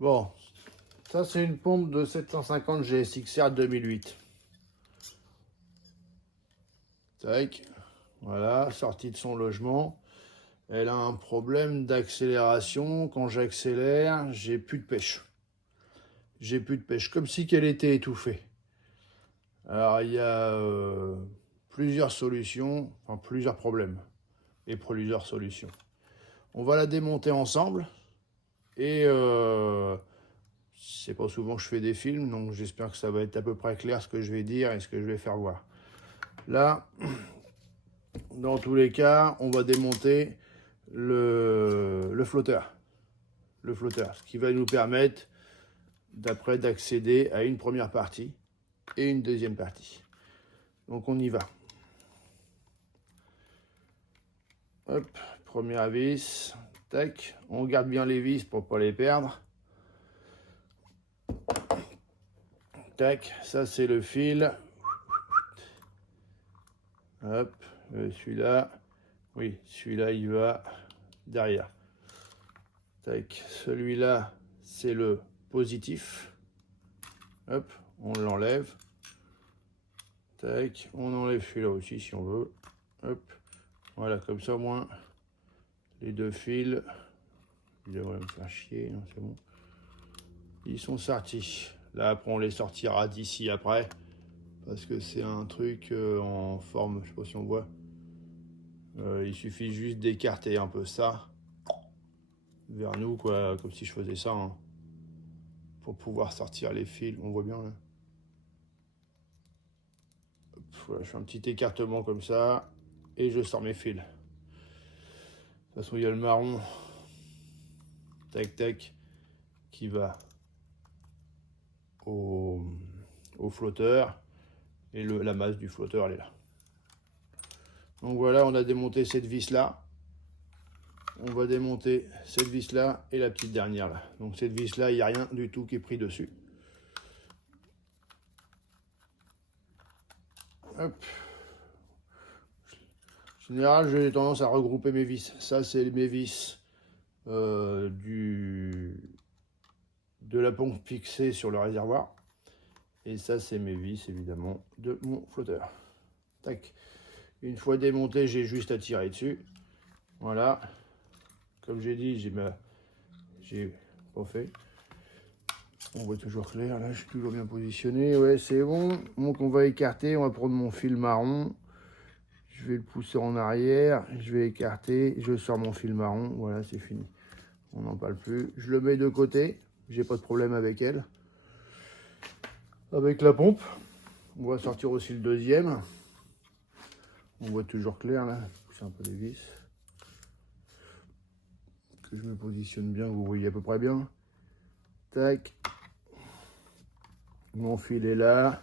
Bon, ça c'est une pompe de 750 GSXR 2008. Tac, voilà, sortie de son logement. Elle a un problème d'accélération. Quand j'accélère, j'ai plus de pêche. J'ai plus de pêche, comme si qu'elle était étouffée. Alors il y a plusieurs solutions, enfin plusieurs problèmes et plusieurs solutions. On va la démonter ensemble et c'est pas souvent que je fais des films, donc j'espère que ça va être à peu près clair ce que je vais dire et ce que je vais faire voir. Là, dans tous les cas, on va démonter le flotteur. Le flotteur, ce qui va nous permettre d'après d'accéder à une première partie et une deuxième partie. Donc on y va. Hop, première vis, tac, on garde bien les vis pour pas les perdre. Tac, ça c'est le fil. Hop, celui-là, oui, celui-là il va derrière. Tac, celui-là c'est le positif. Hop, on l'enlève. Tac, on enlève celui-là aussi si on veut. Hop, voilà, comme ça au moins les deux fils. Il devrait me faire chier, non, c'est bon. Ils sont sortis. Là après on les sortira d'ici après. Parce que c'est un truc en forme, je sais pas si on voit. Il suffit juste d'écarter un peu ça vers nous, quoi, comme si je faisais ça, hein, pour pouvoir sortir les fils. On voit bien là. Hop, voilà, je fais un petit écartement comme ça et je sors mes fils. De toute façon, il y a le marron, tac tac, qui va au flotteur et la masse du flotteur elle est là. Donc voilà, on a démonté cette vis là. On va démonter cette vis là et la petite dernière là. Donc cette vis là, il n'y a rien du tout qui est pris dessus. Hop. En général, j'ai tendance à regrouper mes vis. Ça, c'est mes vis de la pompe fixée sur le réservoir. Et ça, c'est mes vis, évidemment, de mon flotteur. Tac. Une fois démonté, j'ai juste à tirer dessus. Voilà. Comme j'ai dit, j'ai pas fait. On voit toujours clair, là, je suis toujours bien positionné. Ouais, c'est bon. Donc, on va écarter. On va prendre mon fil marron. Je vais le pousser en arrière. Je vais écarter. Je sors mon fil marron. Voilà, c'est fini. On n'en parle plus. Je le mets de côté. J'ai pas de problème avec elle. Avec la pompe. On va sortir aussi le deuxième. On voit toujours clair, là. Pousser un peu les vis. Que je me positionne bien. Vous voyez à peu près bien. Tac. Mon fil est là.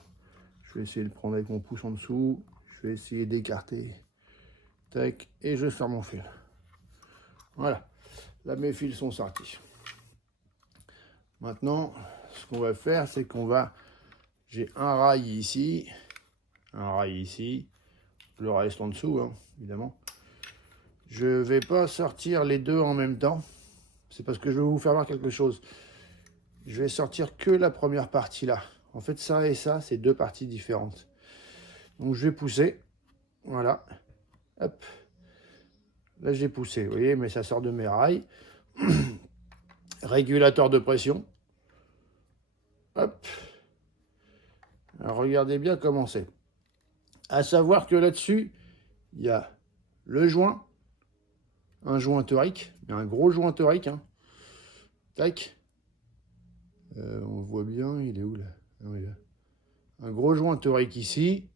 Je vais essayer de le prendre avec mon pouce en dessous. Je vais essayer d'écarter. Tac. Et je sors mon fil. Voilà. Là, mes fils sont sortis. Maintenant, ce qu'on va faire, c'est qu'on va... J'ai un rail ici. Un rail ici. Le reste en dessous, hein, évidemment. Je vais pas sortir les deux en même temps. C'est parce que je vais vous faire voir quelque chose. Je vais sortir que la première partie là. En fait, ça et ça, c'est deux parties différentes. Donc, je vais pousser. Voilà. Hop. Là, j'ai poussé, vous voyez, mais ça sort de mes rails. Régulateur de pression. Hop. Alors, regardez bien comment c'est. À savoir que là-dessus, il y a le joint, un joint torique, mais un gros joint torique. Hein. Tac. On voit bien, il est où là? Ah, oui, là. Un gros joint torique ici.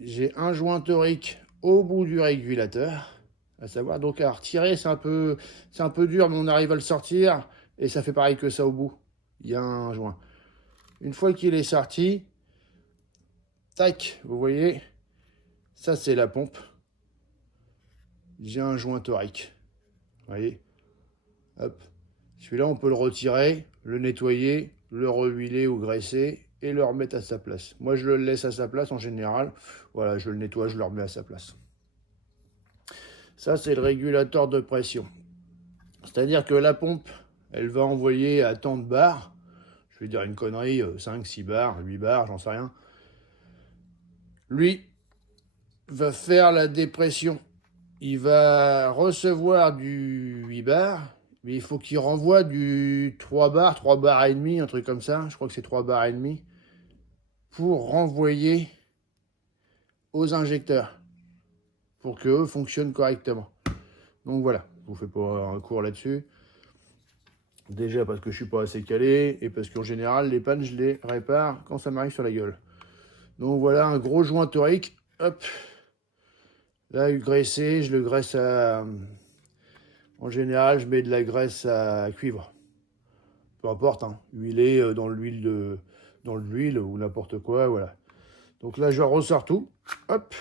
J'ai un joint torique au bout du régulateur. À savoir, donc à retirer, c'est un peu dur, mais on arrive à le sortir. Et ça fait pareil que ça au bout. Il y a un joint. Une fois qu'il est sorti, tac, vous voyez, ça c'est la pompe. J'ai un joint torique. Vous voyez? Hop. Celui-là, on peut le retirer, le nettoyer, le rehuiler ou graisser et le remettre à sa place. Moi, je le laisse à sa place en général. Voilà, je le nettoie, je le remets à sa place. Ça, c'est le régulateur de pression. C'est-à-dire que la pompe, elle va envoyer à tant de bars. Je vais dire une connerie, 5, 6 bars, 8 bars, j'en sais rien. Lui va faire la dépression. Il va recevoir du 8 bars, mais il faut qu'il renvoie du 3 bars et demi, un truc comme ça. Je crois que c'est 3 bars et demi, pour renvoyer aux injecteurs, pour qu'eux fonctionnent correctement. Donc voilà, je vous fais pas un cours là-dessus. Déjà parce que je suis pas assez calé, et parce qu'en général, les pannes, je les répare quand ça m'arrive sur la gueule. Donc voilà, un gros joint torique. Hop. Là, graissé, je le graisse à... En général, je mets de la graisse à cuivre. Peu importe, hein. Huilé dans l'huile ou n'importe quoi, voilà. Donc là, je ressors tout. Hop.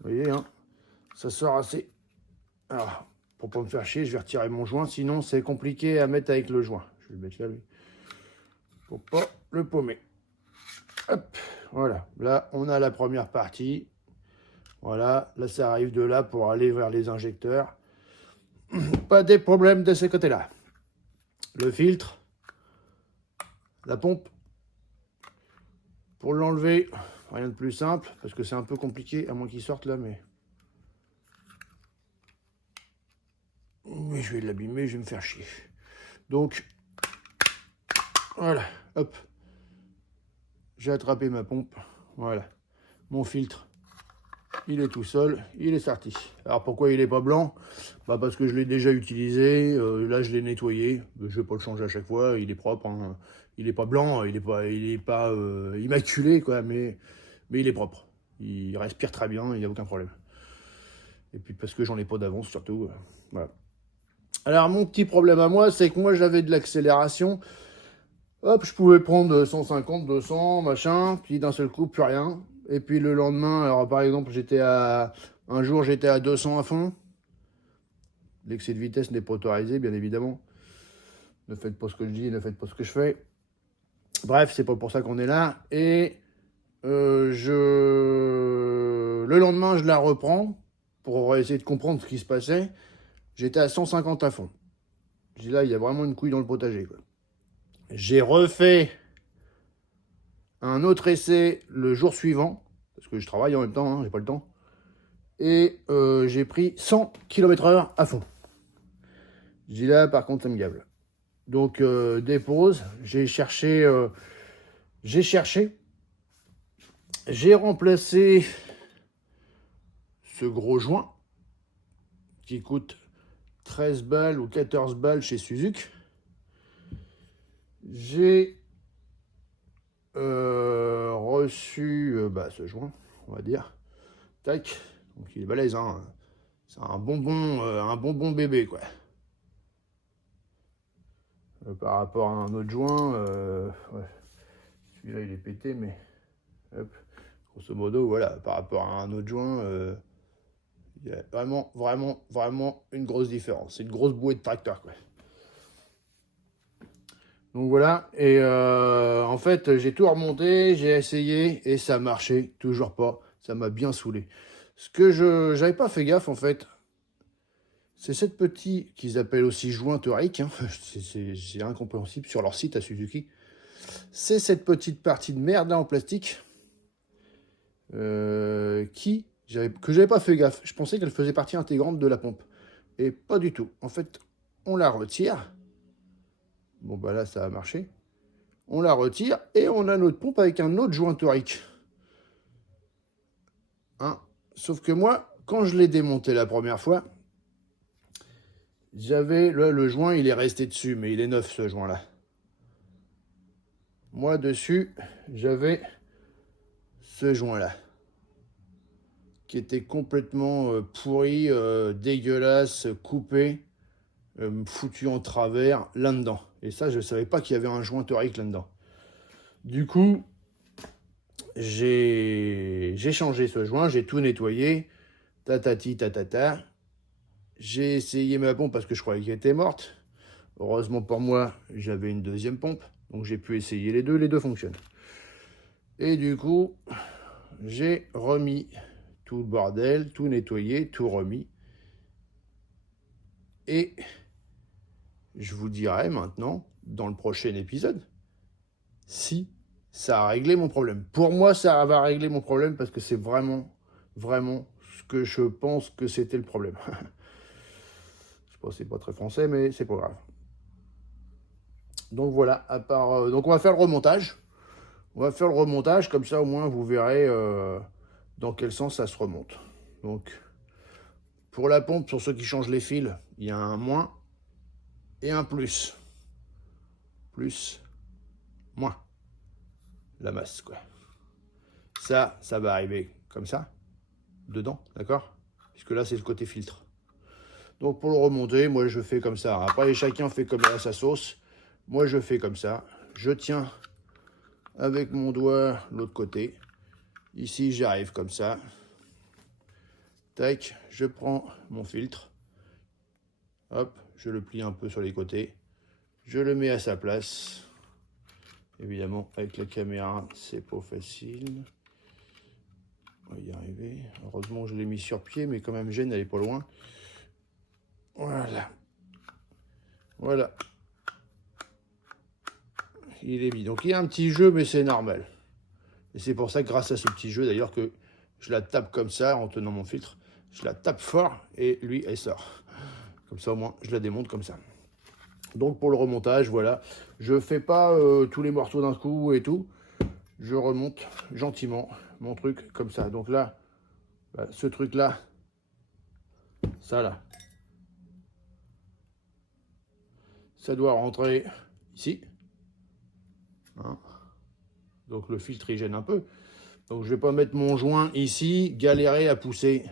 Vous voyez, hein. Ça sort assez. Alors, pour pas me faire chier, je vais retirer mon joint. Sinon, c'est compliqué à mettre avec le joint. Je vais le mettre là, lui. Pour pas le paumer. Hop. Voilà. Là, on a la première partie. Voilà. Là, ça arrive de là pour aller vers les injecteurs. Pas des problèmes de ce côté-là. Le filtre. La pompe. Pour l'enlever, rien de plus simple, parce que c'est un peu compliqué, à moins qu'il sorte là, mais... Oui, je vais l'abîmer, je vais me faire chier. Donc, voilà, hop. J'ai attrapé ma pompe, voilà. Mon filtre, il est tout seul, il est sorti. Alors pourquoi il n'est pas blanc? Bah parce que je l'ai déjà utilisé, là je l'ai nettoyé. Je vais pas le changer à chaque fois, il est propre, hein. Il est pas blanc, il est pas immaculé, quoi, mais il est propre. Il respire très bien, il n'y a aucun problème. Et puis parce que j'en ai pas d'avance surtout, voilà. Alors mon petit problème à moi, c'est que moi j'avais de l'accélération. Hop, je pouvais prendre 150, 200, machin, puis d'un seul coup, plus rien. Et puis le lendemain, alors par exemple, un jour j'étais à 200 à fond. L'excès de vitesse n'est pas autorisé, bien évidemment. Ne faites pas ce que je dis, ne faites pas ce que je fais. Bref, c'est pas pour ça qu'on est là. Et le lendemain, je la reprends pour essayer de comprendre ce qui se passait. J'étais à 150 à fond. Je dis là, il y a vraiment une couille dans le potager, quoi. J'ai refait un autre essai le jour suivant, parce que je travaille en même temps, hein, j'ai pas le temps. Et j'ai pris 100 km/h à fond. Je dis là, par contre, ça me gave. Donc, dépose, j'ai cherché, j'ai remplacé ce gros joint qui coûte 13 balles ou 14 balles chez Suzuki. J'ai reçu ce joint, on va dire. Tac, donc il est balèze, hein. C'est un bonbon bébé, quoi. Par rapport à un autre joint, ouais. Celui-là il est pété, mais hop. Grosso modo, voilà, par rapport à un autre joint, il y a vraiment une grosse différence. C'est une grosse bouée de tracteur, quoi. Donc voilà, et en fait, j'ai tout remonté, j'ai essayé, et ça marchait toujours pas. Ça m'a bien saoulé. Ce que j'avais pas fait gaffe, en fait, c'est cette petite, qu'ils appellent aussi joint torique, hein. C'est incompréhensible sur leur site à Suzuki. C'est cette petite partie de merde là en plastique que j'avais pas fait gaffe. Je pensais qu'elle faisait partie intégrante de la pompe. Et pas du tout. En fait, on la retire. Bon bah là, ça a marché. On la retire et on a notre pompe avec un autre joint torique. Hein? Sauf que moi, quand je l'ai démonté la première fois, j'avais le joint, il est resté dessus, mais il est neuf ce joint-là. Moi, dessus, j'avais ce joint-là, qui était complètement pourri, dégueulasse, coupé, foutu en travers, là-dedans. Et ça, je ne savais pas qu'il y avait un joint torique là-dedans. Du coup, j'ai changé ce joint, j'ai tout nettoyé, tatati tatata. J'ai essayé ma pompe parce que je croyais qu'elle était morte. Heureusement pour moi, j'avais une deuxième pompe, donc j'ai pu essayer les deux fonctionnent. Et du coup, j'ai remis tout le bordel, tout nettoyé, tout remis. Et je vous dirai maintenant, dans le prochain épisode, si ça a réglé mon problème. Pour moi, ça va régler mon problème parce que c'est vraiment, vraiment ce que je pense que c'était le problème. Je pense que c'est pas très français, mais c'est pas grave. Donc voilà, donc on va faire le remontage. On va faire le remontage, comme ça au moins vous verrez dans quel sens ça se remonte. Donc pour la pompe, sur ceux qui changent les fils, il y a un moins et un plus. Plus, moins. La masse, quoi. Ça va arriver comme ça, dedans, d'accord? Puisque là, c'est le côté filtre. Donc pour le remonter, moi je fais comme ça. Après, chacun fait comme à sa sauce. Moi je fais comme ça. Je tiens avec mon doigt l'autre côté. Ici, j'arrive comme ça. Tac, je prends mon filtre. Hop, je le plie un peu sur les côtés. Je le mets à sa place. Évidemment, avec la caméra, c'est pas facile. On va y arriver. Heureusement, je l'ai mis sur pied, mais quand même, gêne, elle est pas loin. Voilà. Voilà. Il est mis. Donc, il y a un petit jeu, mais c'est normal. Et c'est pour ça, grâce à ce petit jeu, d'ailleurs, que je la tape comme ça, en tenant mon filtre. Je la tape fort, et lui, elle sort. Comme ça, au moins, je la démonte comme ça. Donc, pour le remontage, voilà. Je fais pas tous les morceaux d'un coup et tout. Je remonte gentiment mon truc comme ça. Donc là, ce truc-là, ça là, ça doit rentrer ici. Hein. Donc le filtre, il gêne un peu. Donc je vais pas mettre mon joint ici, galérer à pousser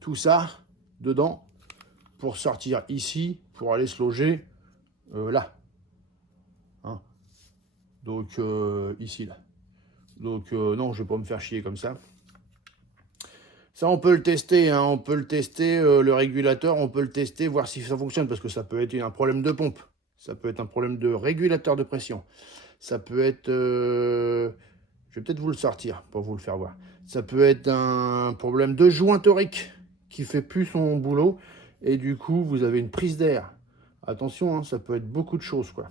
tout ça dedans pour sortir ici, pour aller se loger là. Hein. Donc ici, là. Donc non, je vais pas me faire chier comme ça. Ça, on peut le tester, hein, on peut le tester, le régulateur, on peut le tester, voir si ça fonctionne, parce que ça peut être un problème de pompe, ça peut être un problème de régulateur de pression, ça peut être, je vais peut-être vous le sortir pour vous le faire voir, ça peut être un problème de joint torique qui fait plus son boulot, et du coup, vous avez une prise d'air. Attention, hein, ça peut être beaucoup de choses, quoi.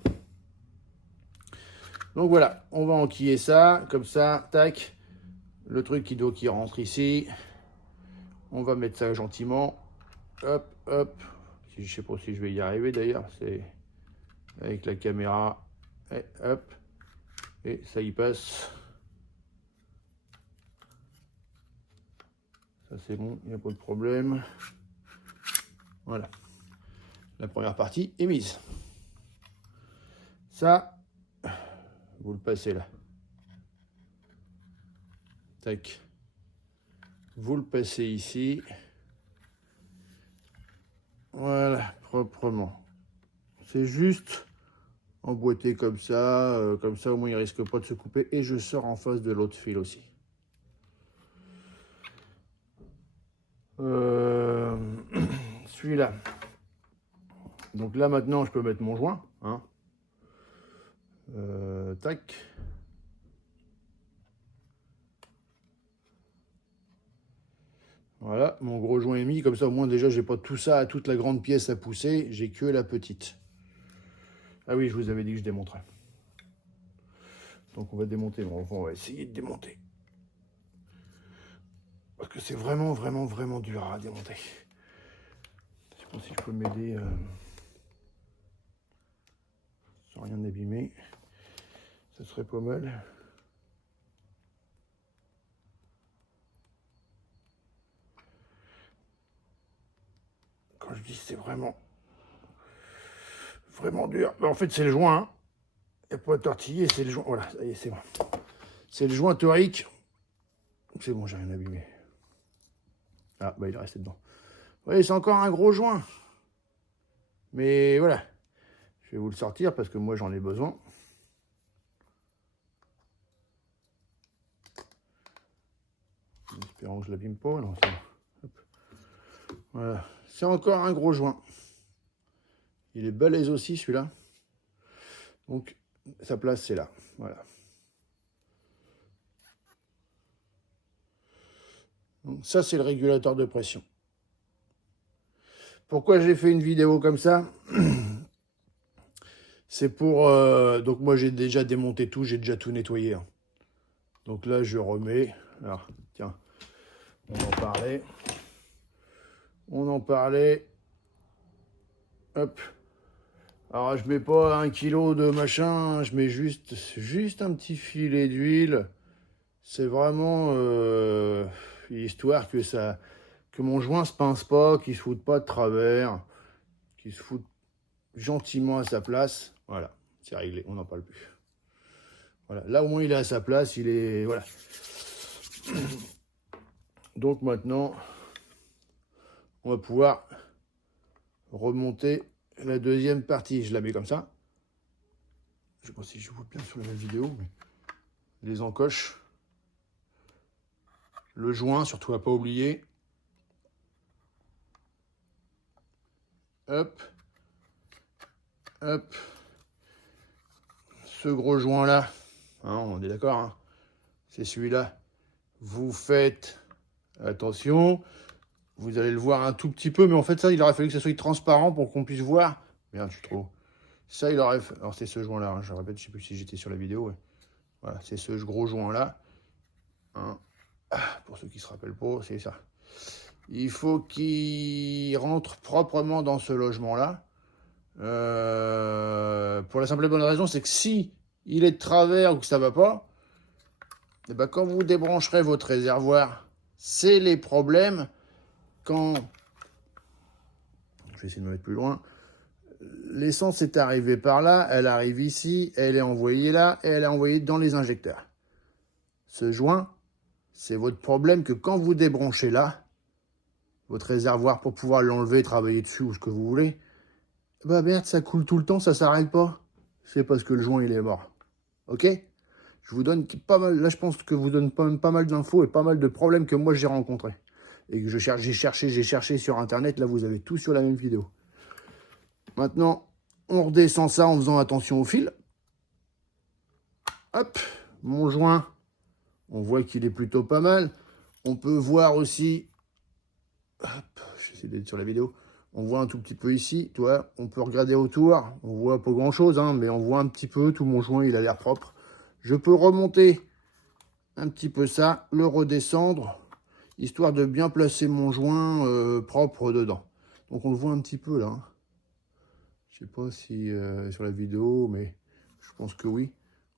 Donc voilà, on va enquiller ça, comme ça, tac, le truc qui rentre ici. On va mettre ça gentiment. Hop, hop. Je ne sais pas si je vais y arriver d'ailleurs. C'est avec la caméra. Et hop. Et ça y passe. Ça c'est bon, il n'y a pas de problème. Voilà. La première partie est mise. Ça, vous le passez là. Tac. Vous le passez ici. Voilà, proprement. C'est juste emboîté comme ça au moins il risque pas de se couper. Et je sors en face de l'autre fil aussi. Celui-là. Donc là maintenant je peux mettre mon joint. Hein. Tac. Voilà, mon gros joint est mis, comme ça au moins déjà j'ai pas tout ça, toute la grande pièce à pousser, j'ai que la petite. Ah oui, je vous avais dit que je démonterais. Donc on va démonter, bon, on va essayer de démonter. Parce que c'est vraiment, vraiment, vraiment dur à démonter. Je sais pas si je peux m'aider sans rien abîmer. Ça serait pas mal. Quand je dis c'est vraiment, vraiment dur. Ben, en fait c'est le joint. Hein. Il n'y a pas à tortiller, c'est le joint. Voilà, ça y est, c'est bon. C'est le joint torique. C'est bon, j'ai rien abîmé. Ah, bah il est resté dedans. Oui, c'est encore un gros joint. Mais voilà. Je vais vous le sortir parce que moi j'en ai besoin. En espérant que je l'abîme pas. Non, c'est bon. Voilà. C'est encore un gros joint. Il est balèze aussi celui-là. Donc sa place c'est là. Voilà. Donc, ça c'est le régulateur de pression. Pourquoi j'ai fait une vidéo comme ça? C'est pour... donc moi j'ai déjà démonté tout, j'ai déjà tout nettoyé. Hein. Donc là je remets. Alors tiens, on en parlait. On en parlait. Hop. Alors je mets pas 1 kilo de machin, je mets juste un petit filet d'huile. C'est vraiment histoire que mon joint se pince pas, qu'il se foute pas de travers, qu'il se foute gentiment à sa place. Voilà, c'est réglé, on n'en parle plus. Voilà, là au moins il est à sa place, il est... Voilà. Donc maintenant, on va pouvoir remonter la deuxième partie. Je la mets comme ça. Je sais pas si je vois bien sur la même vidéo, mais les encoches. Le joint, surtout à pas oublier. Hop. Hop. Ce gros joint là, hein, on est d'accord, hein, c'est celui-là. Vous faites attention. Vous allez le voir un tout petit peu, mais en fait ça, il aurait fallu que ça soit transparent pour qu'on puisse voir. Merde, je suis trop. Ça, il aurait... Alors c'est ce joint-là, hein, je répète, je sais plus si j'étais sur la vidéo. Ouais. Voilà, c'est ce gros joint-là. Hein. Pour ceux qui se rappellent pas, c'est ça. Il faut qu'il rentre proprement dans ce logement-là. Pour la simple et bonne raison, c'est que si il est de travers ou que ça va pas, et ben quand vous débrancherez votre réservoir, c'est les problèmes quand... Je vais essayer de me mettre plus loin. L'essence est arrivée par là, elle arrive ici, elle est envoyée là, et elle est envoyée dans les injecteurs. Ce joint, c'est votre problème que quand vous débranchez là, votre réservoir pour pouvoir l'enlever, travailler dessus ou ce que vous voulez, bah merde, ça coule tout le temps, ça s'arrête pas. C'est parce que le joint il est mort. Ok? Je vous donne pas mal, là je pense que vous donne pas mal d'infos et pas mal de problèmes que moi j'ai rencontrés. Et que j'ai cherché sur internet, là vous avez tout sur la même vidéo. Maintenant, on redescend ça en faisant attention au fil. Hop, mon joint, on voit qu'il est plutôt pas mal. On peut voir aussi, hop, je vais essayer d'être sur la vidéo. On voit un tout petit peu ici, tu vois, on peut regarder autour, on voit pas grand chose, hein, mais on voit un petit peu, tout mon joint il a l'air propre. Je peux remonter un petit peu ça, le redescendre, histoire de bien placer mon joint propre dedans. Donc on le voit un petit peu là. Hein. Je sais pas si sur la vidéo, mais je pense que oui.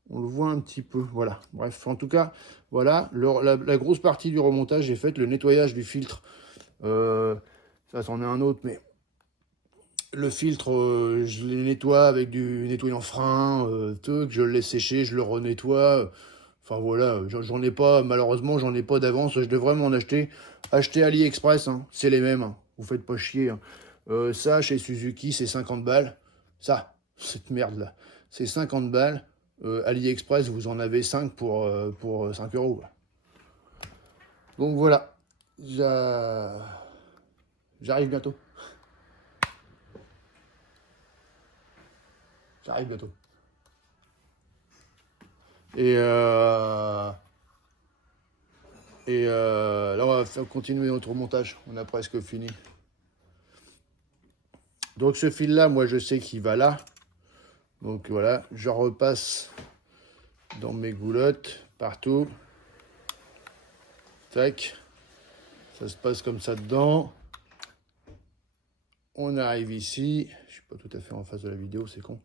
On le voit un petit peu, voilà. Bref, en tout cas, voilà, la grosse partie du remontage est faite, le nettoyage du filtre. Ça, c'en est un autre, mais le filtre, je le nettoie avec du nettoyant frein, je le laisse sécher, je le renettoie. Enfin voilà, j'en ai pas, malheureusement, j'en ai pas d'avance. Je devrais m'en acheter. Acheter AliExpress, hein, c'est les mêmes. Hein, vous faites pas chier. Hein. Ça, chez Suzuki, c'est 50 balles. Ça, cette merde-là, c'est 50 balles. AliExpress, vous en avez 5 pour 5 euros. Donc voilà, j'arrive bientôt. J'arrive bientôt. Et là, on va continuer notre montage. On a presque fini. Donc ce fil-là, moi, je sais qu'il va là. Donc voilà, je repasse dans mes goulottes, partout. Tac. Ça se passe comme ça dedans. On arrive ici. Je suis pas tout à fait en face de la vidéo, c'est con.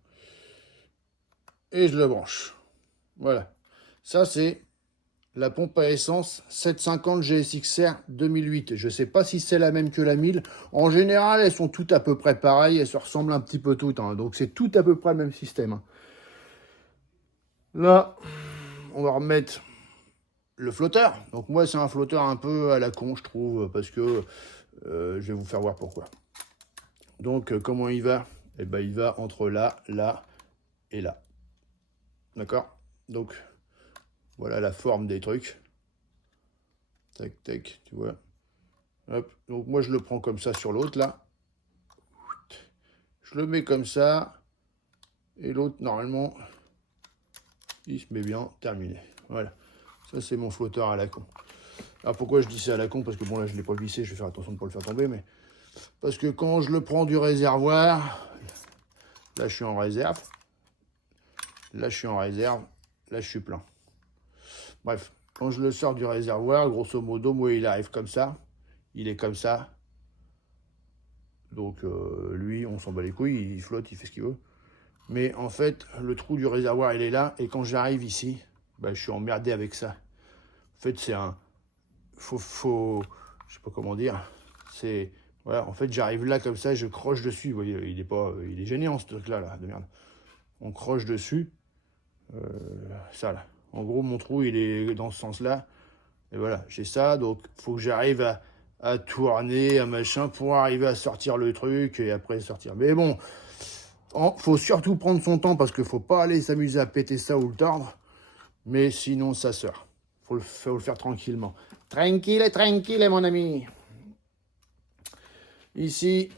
Et je le branche. Voilà. Ça, c'est la pompe à essence 750 GSX-R 2008. Je ne sais pas si c'est la même que la 1000. En général, elles sont toutes à peu près pareilles. Elles se ressemblent un petit peu toutes. Hein. Donc, c'est tout à peu près le même système. Hein. Là, on va remettre le flotteur. Donc, moi, c'est un flotteur un peu à la con, je trouve, parce que je vais vous faire voir pourquoi. Donc, comment il va? Eh ben, il va entre là, là et là. D'accord? Donc, voilà la forme des trucs. Tac, tac, tu vois. Hop. Donc moi, je le prends comme ça sur l'autre, là. Je le mets comme ça. Et l'autre, normalement, il se met bien. Terminé. Voilà. Ça, c'est mon flotteur à la con. Alors, pourquoi je dis ça à la con? Parce que bon, là, je ne l'ai pas vissé. Je vais faire attention de ne pas le faire tomber. Mais parce que quand je le prends du réservoir, là, je suis en réserve. Là, je suis en réserve. Là, je suis plein. Bref, quand je le sors du réservoir, grosso modo, moi, il arrive comme ça. Il est comme ça. Donc, lui, on s'en bat les couilles. Il flotte, il fait ce qu'il veut. Mais en fait, le trou du réservoir, il est là. Et quand j'arrive ici, bah, je suis emmerdé avec ça. En fait, c'est un... je sais pas comment dire. C'est... Voilà, en fait, j'arrive là comme ça, je croche dessus. Vous voyez, il est gênant, ce truc-là, là, de merde. On croche dessus. Ça, là. En gros, mon trou, il est dans ce sens-là. Et voilà, j'ai ça. Donc, il faut que j'arrive à tourner, à machin, pour arriver à sortir le truc et après sortir. Mais bon, faut surtout prendre son temps parce qu'il faut pas aller s'amuser à péter ça ou le tordre. Mais sinon, ça sort. Faut le faire tranquillement. Tranquille, mon ami. Ici,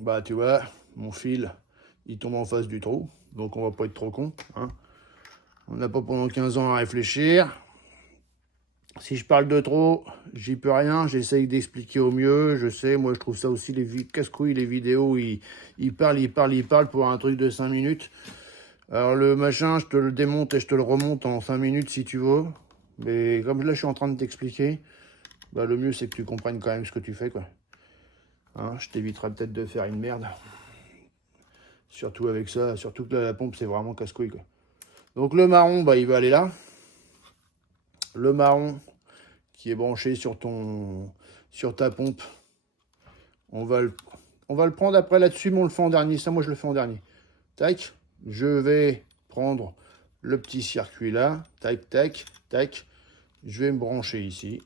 bah tu vois, mon fil, il tombe en face du trou. Donc on va pas être trop con. Hein. On n'a pas pendant 15 ans à réfléchir. Si je parle de trop, j'y peux rien. J'essaye d'expliquer au mieux. Je sais, moi je trouve ça aussi, les casse-couilles, les vidéos, ils parlent pour un truc de 5 minutes. Alors le machin, je te le démonte et je te le remonte en 5 minutes si tu veux. Mais comme là je suis en train de t'expliquer, bah, le mieux c'est que tu comprennes quand même ce que tu fais, quoi. Hein, je t'éviterai peut-être de faire une merde. Surtout avec ça, surtout que là, la pompe c'est vraiment casse-couille, quoi. Donc le marron, bah, il va aller là. Le marron qui est branché sur ta pompe, on va le prendre après là-dessus, mais on le fait en dernier. Ça, moi je le fais en dernier. Tac, je vais prendre le petit circuit là. Tac, tac, tac. Je vais me brancher ici.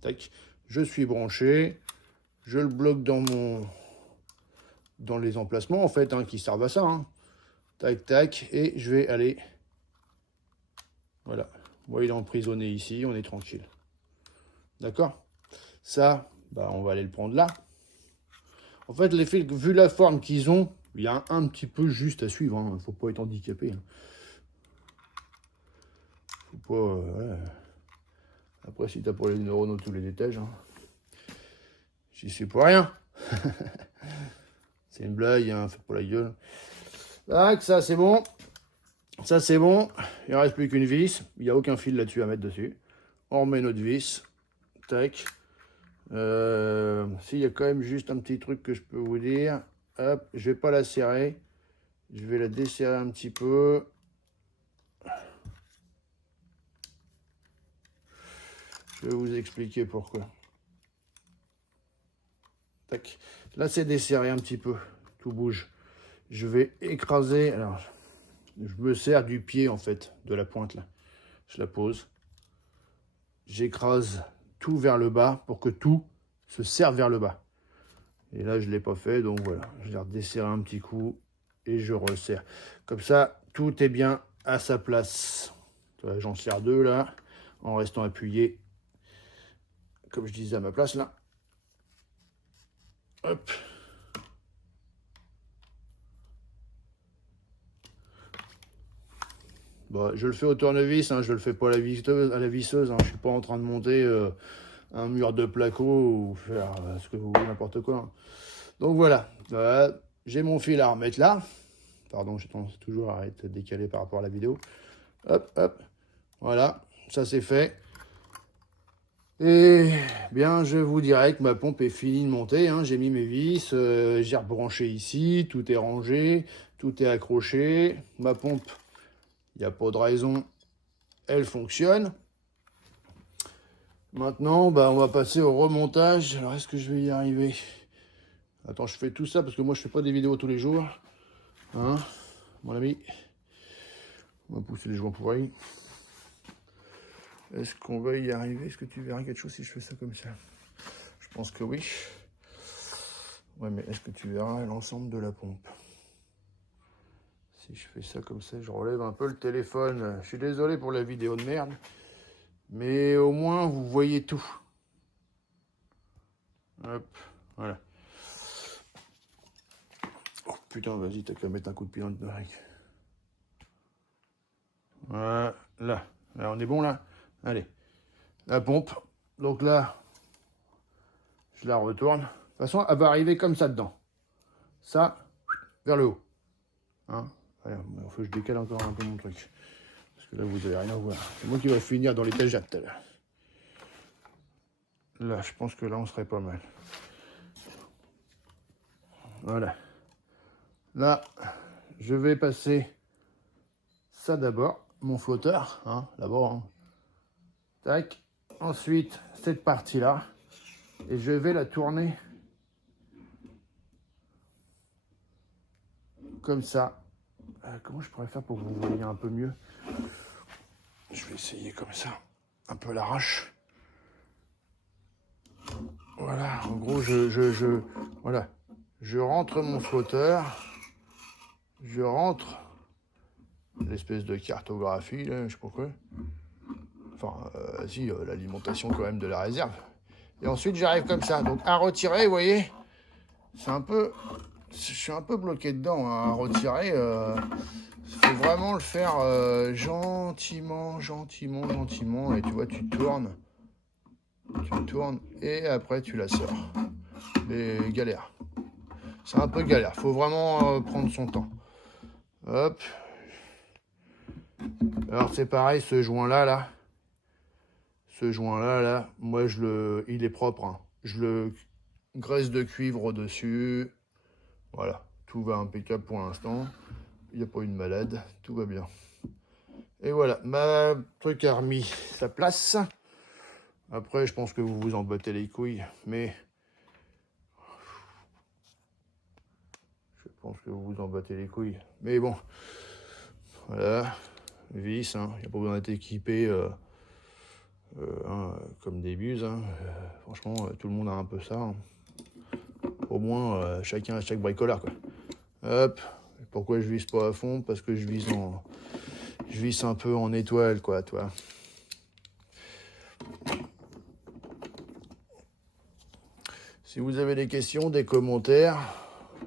Tac, je suis branché. Je le bloque dans les emplacements, en fait, hein, qui servent à ça. Hein. Tac, tac, et je vais aller... Voilà. Moi, il est emprisonné ici, on est tranquille. D'accord? Ça, bah, on va aller le prendre là. En fait, les fils, vu la forme qu'ils ont, il y a un petit peu juste à suivre. Il ne faut pas être handicapé. Hein. Faut pas... ouais. Après, si t'as pas les neurones tous les étages, hein, j'y suis pour rien. C'est une blague, hein, faites pas la gueule. Tac, ça c'est bon. Ça c'est bon. Il ne reste plus qu'une vis. Il n'y a aucun fil là-dessus à mettre dessus. On remet notre vis. Tac. S'il y a quand même juste un petit truc que je peux vous dire. Hop, je vais pas la serrer. Je vais la desserrer un petit peu. Je vais vous expliquer pourquoi. Tac. Là, c'est desserré un petit peu. Tout bouge. Je vais écraser. Alors, je me sers du pied, en fait, de la pointe, là. Je la pose. J'écrase tout vers le bas pour que tout se serve vers le bas. Et là, je ne l'ai pas fait, donc voilà. Je vais redesserrer un petit coup et je resserre. Comme ça, tout est bien à sa place. J'en serre deux, là, en restant appuyé, comme je disais, à ma place, là. Hop. Bon, je le fais au tournevis, hein, je le fais pas à la visseuse. Hein, je suis pas en train de monter un mur de placo ou faire ce que vous voulez, n'importe quoi. Hein. Donc voilà, j'ai mon fil à remettre là. Pardon, j'ai tendance toujours à être décalé par rapport à la vidéo. Hop, hop. Voilà, ça c'est fait. Et bien, je vous dirais que ma pompe est finie de monter. Hein. J'ai mis mes vis, j'ai rebranché ici, tout est rangé, tout est accroché. Ma pompe, il n'y a pas de raison, elle fonctionne. Maintenant, bah, on va passer au remontage. Alors, est-ce que je vais y arriver? Attends, je fais tout ça parce que moi, je fais pas des vidéos tous les jours. Hein, mon ami? On va pousser les joints pourris. Est-ce qu'on va y arriver? Est-ce que tu verras quelque chose si je fais ça comme ça? Je pense que oui. Ouais, mais est-ce que tu verras l'ensemble de la pompe? Si je fais ça comme ça, je relève un peu le téléphone. Je suis désolé pour la vidéo de merde. Mais au moins, vous voyez tout. Hop, voilà. Oh putain, vas-y, t'as qu'à mettre un coup de pied dans le baril. Voilà, là, on est bon là. Allez, la pompe. Donc là, je la retourne. De toute façon, elle va arriver comme ça dedans. Ça, vers le haut. Hein, voilà, il faut que je décale encore un peu mon truc. Parce que là, vous n'avez rien à voir. C'est moi qui vais finir dans l'étagère tout à l'heure. Là, je pense que là, on serait pas mal. Voilà. Là, je vais passer ça d'abord, mon flotteur, hein, d'abord. Hein. Tac. Ensuite, cette partie-là. Et je vais la tourner comme ça. Comment je pourrais faire pour que vous voyez un peu mieux? Je vais essayer comme ça, un peu à l'arrache. Voilà, en gros, voilà. Je rentre mon flotteur. Je rentre l'espèce de cartographie, là, je sais pas quoi. Enfin, si, l'alimentation quand même de la réserve. Et ensuite, j'arrive comme ça. Donc, à retirer, vous voyez, c'est un peu... Je suis un peu bloqué dedans, hein, à retirer. Il faut vraiment le faire gentiment, gentiment, gentiment. Et tu vois, tu tournes, et après, tu la sors. Mais galère. C'est un peu galère. Faut vraiment prendre son temps. Hop. Alors, c'est pareil, ce joint-là, là. Ce joint-là, là, moi, il est propre. Hein. Je le graisse de cuivre au-dessus. Voilà, tout va impeccable pour l'instant. Il n'y a pas une malade, tout va bien. Et voilà, ma truc a remis sa place. Après, je pense que vous vous en battez les couilles, mais... Je pense que vous vous en battez les couilles. Mais bon, voilà, vis, hein. Il n'y a pas besoin d'être équipé hein, comme des buses. Hein. Franchement, tout le monde a un peu ça. Hein. Au moins, chacun à chaque bricoleur, quoi. Hop. Pourquoi je vise pas à fond? Parce que je vise un peu en étoile, quoi, toi. Si vous avez des questions, des commentaires,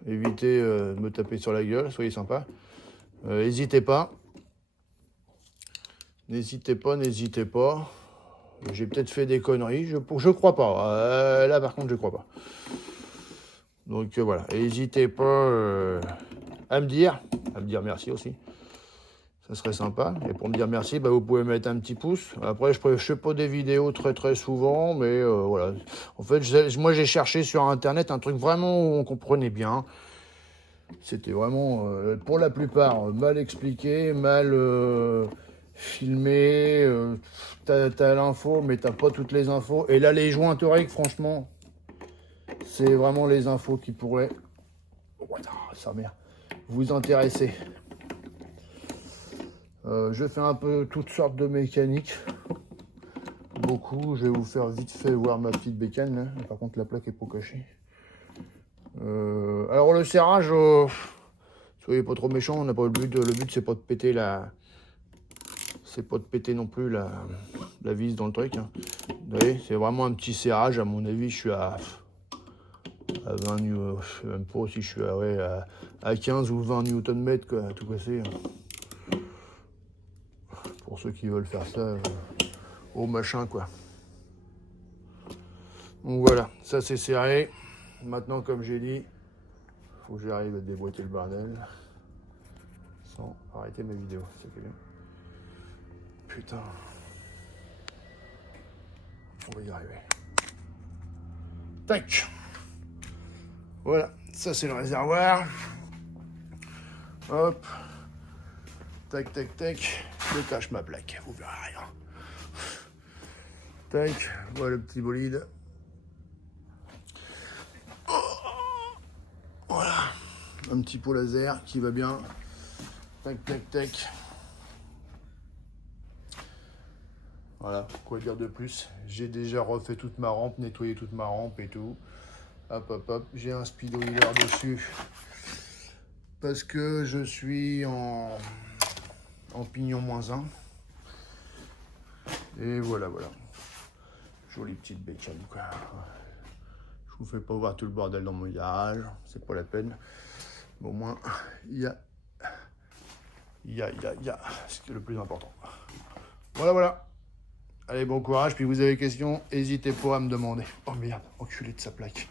évitez de me taper sur la gueule, soyez sympa. N'hésitez pas. N'hésitez pas. J'ai peut-être fait des conneries, je crois pas. Là, par contre, je crois pas. Donc voilà, n'hésitez pas à me dire merci aussi. Ça serait sympa. Et pour me dire merci, bah, vous pouvez mettre un petit pouce. Après, je ne fais pas des vidéos très souvent, mais voilà. En fait, moi, j'ai cherché sur Internet un truc vraiment où on comprenait bien. C'était vraiment, pour la plupart, mal expliqué, mal filmé. T'as l'info, mais t'as pas toutes les infos. Et là, les joints toriques, franchement, c'est vraiment les infos qui pourraient... Oh, sa mère. Vous intéresser. Je fais un peu toutes sortes de mécaniques. Beaucoup. Je vais vous faire vite fait voir ma petite bécane. Là. Par contre, la plaque est pas cachée. Alors, le serrage, soyez pas trop méchants. On n'a pas le but. Le but, c'est pas de péter la... C'est pas de péter non plus la vis dans le truc. Hein. Vous voyez, c'est vraiment un petit serrage. À mon avis, je suis à 20 Nm. Je sais même pas si je suis à 15 ou 20 Nm, quoi, à tout casser. Pour ceux qui veulent faire ça au machin, quoi. Donc voilà, ça c'est serré. Maintenant, comme j'ai dit, faut que j'arrive à déboîter le bordel sans arrêter mes vidéos. C'est bien. Putain. On va y arriver. Tac. Voilà, ça c'est le réservoir. Hop. Tac, tac, tac. Je cache ma plaque, vous verrez rien. Tac, voilà le petit bolide. Voilà, un petit pot laser qui va bien. Tac, tac, tac. Voilà, quoi dire de plus? J'ai déjà refait toute ma rampe, nettoyé toute ma rampe et tout. Hop, hop, hop. J'ai un speedo healer dessus. Parce que je suis en pignon -1. Et voilà. Jolie petite bécane, quoi. Je vous fais pas voir tout le bordel dans mon garage, c'est pas la peine. Mais au moins, il y a ce qui est le plus important. Voilà. Allez, bon courage, puis vous avez des questions, n'hésitez pas à me demander. Oh merde, enculé de sa plaque.